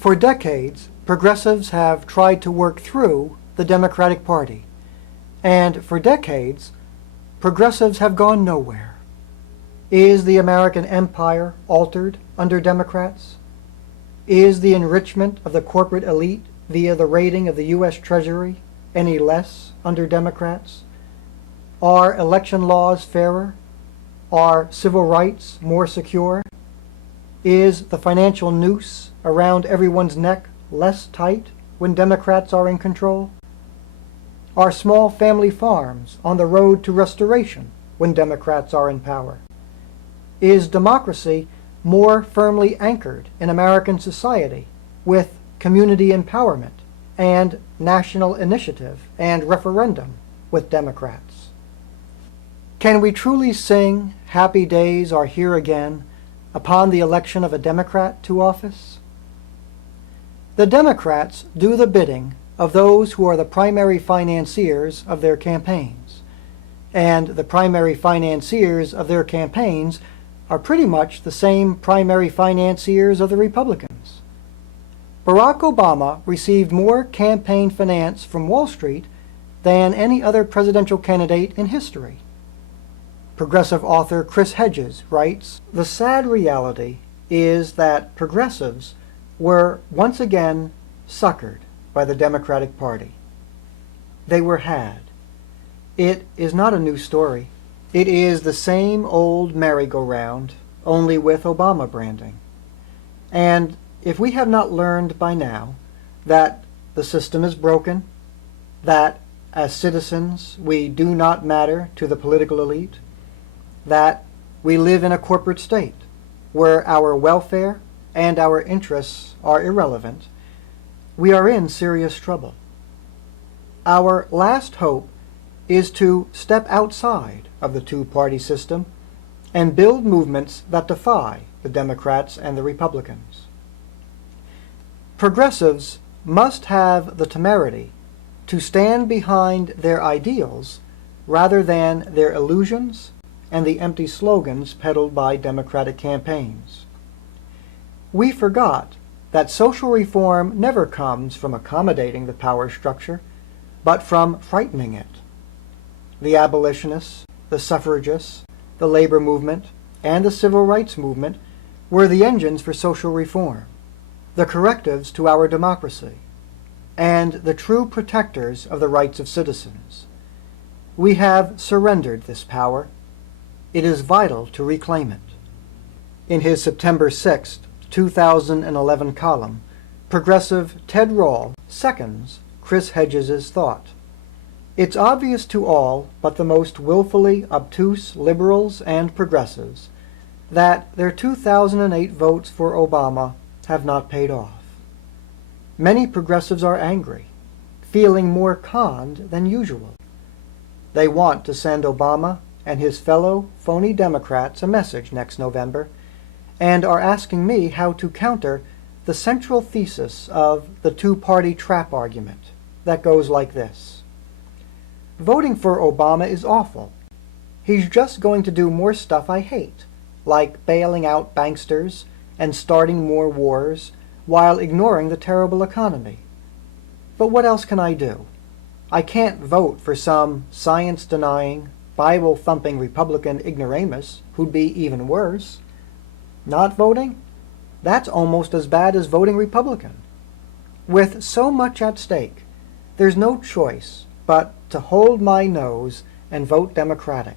For decades, progressives have tried to work through the Democratic Party, and for decades, progressives have gone nowhere. Is the American empire altered under Democrats? Is the enrichment of the corporate elite via the raiding of the U.S. Treasury any less under Democrats? Are election laws fairer? Are civil rights more secure? Is the financial noose around everyone's neck less tight when Democrats are in control? Are small family farms on the road to restoration when Democrats are in power? Is democracy more firmly anchored in American society with community empowerment and national initiative and referendum with Democrats? Can we truly sing "Happy Days Are Here Again" upon the election of a Democrat to office? The Democrats do the bidding of those who are the primary financiers of their campaigns, and the primary financiers of their campaigns are pretty much the same primary financiers of the Republicans. Barack Obama received more campaign finance from Wall Street than any other presidential candidate in history. Progressive author Chris Hedges writes, "The sad reality is that progressives were once again suckered by the Democratic Party. They were had. It is not a new story. It is the same old merry-go-round, only with Obama branding. And if we have not learned by now that the system is broken, that as citizens we do not matter to the political elite, that we live in a corporate state where our welfare and our interests are irrelevant, we are in serious trouble. Our last hope is to step outside of the two-party system and build movements that defy the Democrats and the Republicans. Progressives must have the temerity to stand behind their ideals rather than their illusions and the empty slogans peddled by Democratic campaigns. We forgot that social reform never comes from accommodating the power structure, but from frightening it. The abolitionists, the suffragists, the labor movement, and the civil rights movement were the engines for social reform, the correctives to our democracy, and the true protectors of the rights of citizens. We have surrendered this power. It is vital to reclaim it." In his September 6, 2011 column, progressive Ted Rall seconds Chris Hedges' thought. "It's obvious to all but the most willfully obtuse liberals and progressives that their 2008 votes for Obama have not paid off. Many progressives are angry, feeling more conned than usual. They want to send Obama and his fellow phony Democrats a message next November, and are asking me how to counter the central thesis of the two-party trap argument that goes like this. Voting for Obama is awful. He's just going to do more stuff I hate, like bailing out banksters and starting more wars while ignoring the terrible economy. But what else can I do? I can't vote for some science-denying, Bible-thumping Republican ignoramus who'd be even worse. Not voting? That's almost as bad as voting Republican. With so much at stake, there's no choice but to hold my nose and vote Democratic.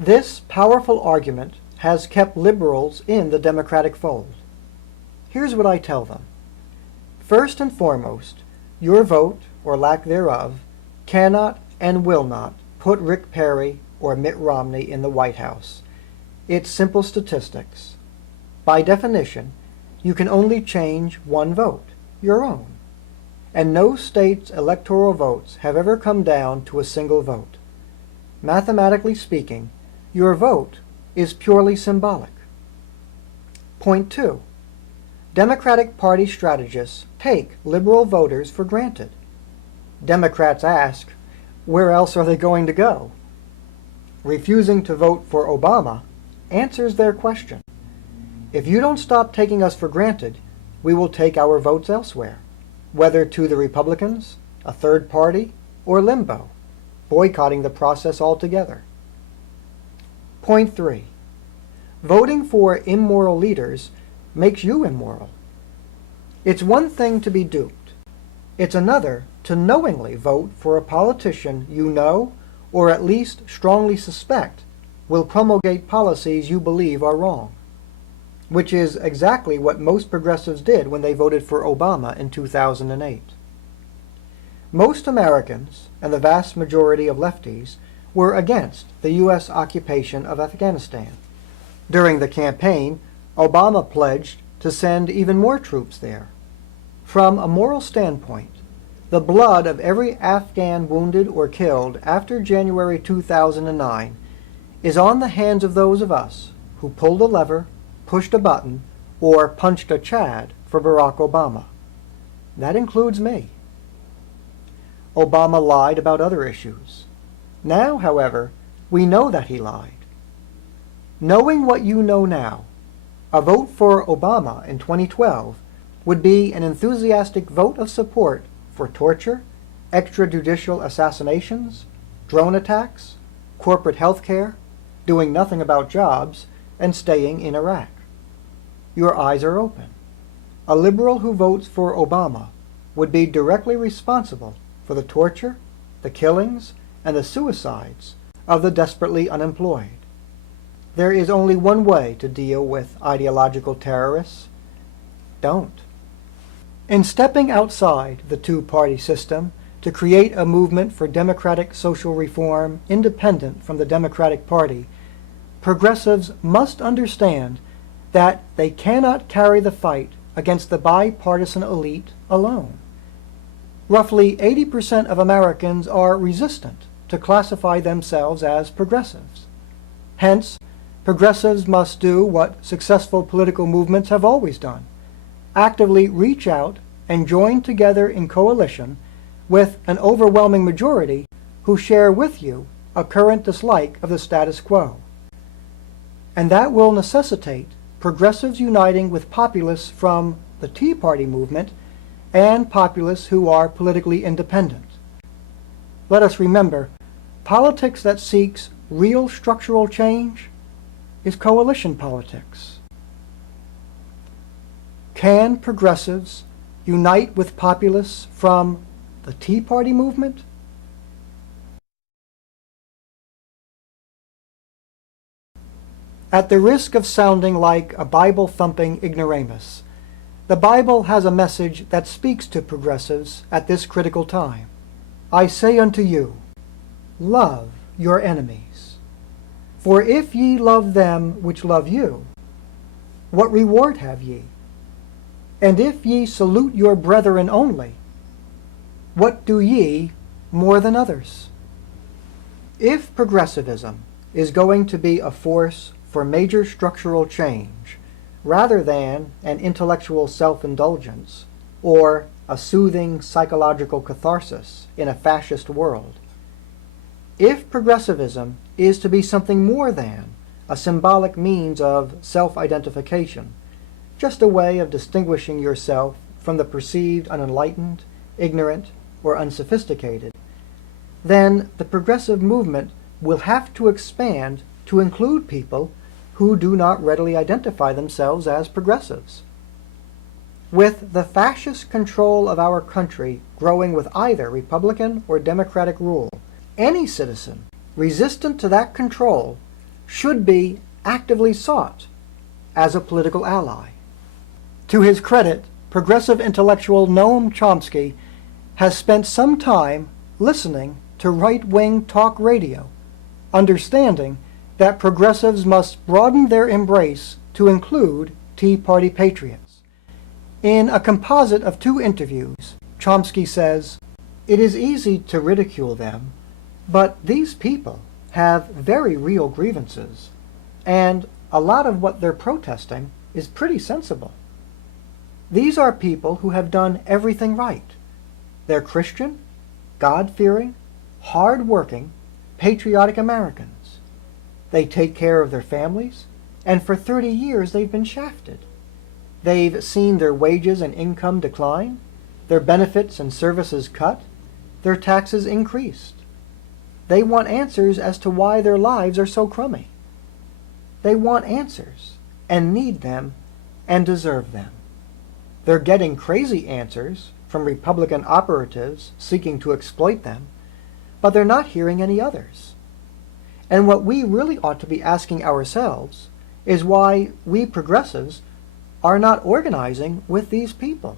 This powerful argument has kept liberals in the Democratic fold. Here's what I tell them. First and foremost, your vote, or lack thereof, cannot and will not put Rick Perry or Mitt Romney in the White House. It's simple statistics. By definition, you can only change one vote, your own. And no state's electoral votes have ever come down to a single vote. Mathematically speaking, your vote is purely symbolic. Point 2. Democratic Party strategists take liberal voters for granted. Democrats ask, where else are they going to go? Refusing to vote for Obama answers their question. If you don't stop taking us for granted, we will take our votes elsewhere, whether to the Republicans, a third party, or limbo, boycotting the process altogether. Point 3. Voting for immoral leaders makes you immoral. It's one thing to be duped. It's another to knowingly vote for a politician you know, or at least strongly suspect, will promulgate policies you believe are wrong, which is exactly what most progressives did when they voted for Obama in 2008. Most Americans, and the vast majority of lefties, were against the U.S. occupation of Afghanistan. During the campaign, Obama pledged to send even more troops there. From a moral standpoint, the blood of every Afghan wounded or killed after January 2009 is on the hands of those of us who pulled a lever, pushed a button, or punched a Chad for Barack Obama. That includes me. Obama lied about other issues. Now, however, we know that he lied. Knowing what you know now, a vote for Obama in 2012 would be an enthusiastic vote of support for torture, extrajudicial assassinations, drone attacks, corporate health care, doing nothing about jobs, and staying in Iraq. Your eyes are open. A liberal who votes for Obama would be directly responsible for the torture, the killings, and the suicides of the desperately unemployed. There is only one way to deal with ideological terrorists. Don't. In stepping outside the two-party system to create a movement for democratic social reform independent from the Democratic Party, progressives must understand that they cannot carry the fight against the bipartisan elite alone. Roughly 80% of Americans are resistant to classify themselves as progressives. Hence, progressives must do what successful political movements have always done: actively reach out and join together in coalition with an overwhelming majority who share with you a current dislike of the status quo. And that will necessitate progressives uniting with populists from the Tea Party movement and populists who are politically independent. Let us remember, politics that seeks real structural change is coalition politics. Can progressives unite with populists from the Tea Party movement? At the risk of sounding like a Bible-thumping ignoramus, the Bible has a message that speaks to progressives at this critical time. I say unto you, love your enemies. For if ye love them which love you, what reward have ye? And if ye salute your brethren only, what do ye more than others? If progressivism is going to be a force for major structural change, rather than an intellectual self-indulgence or a soothing psychological catharsis in a fascist world, if progressivism is to be something more than a symbolic means of self-identification, just a way of distinguishing yourself from the perceived unenlightened, ignorant, or unsophisticated, then the progressive movement will have to expand to include people who do not readily identify themselves as progressives. With the fascist control of our country growing with either Republican or Democratic rule, any citizen resistant to that control should be actively sought as a political ally. To his credit, progressive intellectual Noam Chomsky has spent some time listening to right-wing talk radio, understanding that progressives must broaden their embrace to include Tea Party patriots. In a composite of 2 interviews, Chomsky says, "It is easy to ridicule them, but these people have very real grievances, and a lot of what they're protesting is pretty sensible. These are people who have done everything right. They're Christian, God-fearing, hard-working, patriotic Americans. They take care of their families, and for 30 years they've been shafted. They've seen their wages and income decline, their benefits and services cut, their taxes increased. They want answers as to why their lives are so crummy. They want answers, and need them, and deserve them. They're getting crazy answers from Republican operatives seeking to exploit them, but they're not hearing any others. And what we really ought to be asking ourselves is why we progressives are not organizing with these people.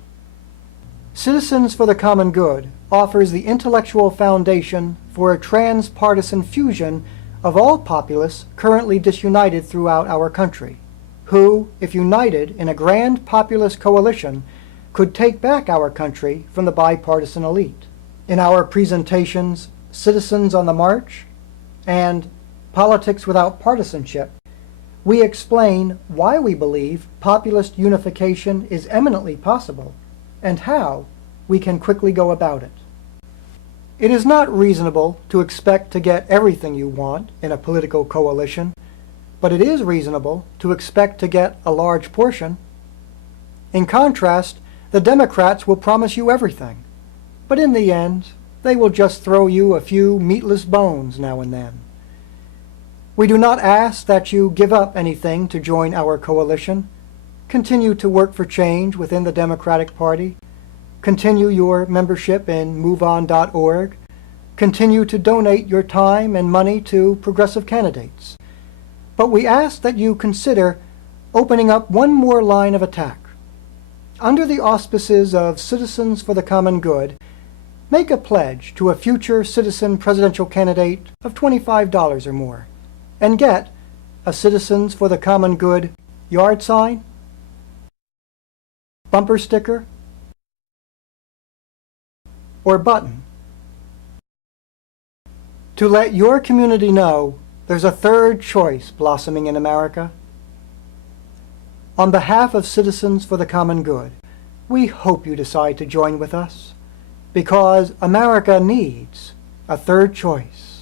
Citizens for the Common Good offers the intellectual foundation for a transpartisan fusion of all populists currently disunited throughout our country, who, if united in a grand populist coalition, could take back our country from the bipartisan elite. In our presentations, Citizens on the March and Politics Without Partisanship, we explain why we believe populist unification is eminently possible and how we can quickly go about it. It is not reasonable to expect to get everything you want in a political coalition, but it is reasonable to expect to get a large portion. In contrast, the Democrats will promise you everything, but in the end, they will just throw you a few meatless bones now and then. We do not ask that you give up anything to join our coalition. Continue to work for change within the Democratic Party. Continue your membership in MoveOn.org. Continue to donate your time and money to progressive candidates. But we ask that you consider opening up one more line of attack. Under the auspices of Citizens for the Common Good, make a pledge to a future citizen presidential candidate of $25 or more, and get a Citizens for the Common Good yard sign, bumper sticker, or button to let your community know there's a third choice blossoming in America. On behalf of Citizens for the Common Good, we hope you decide to join with us, because America needs a third choice.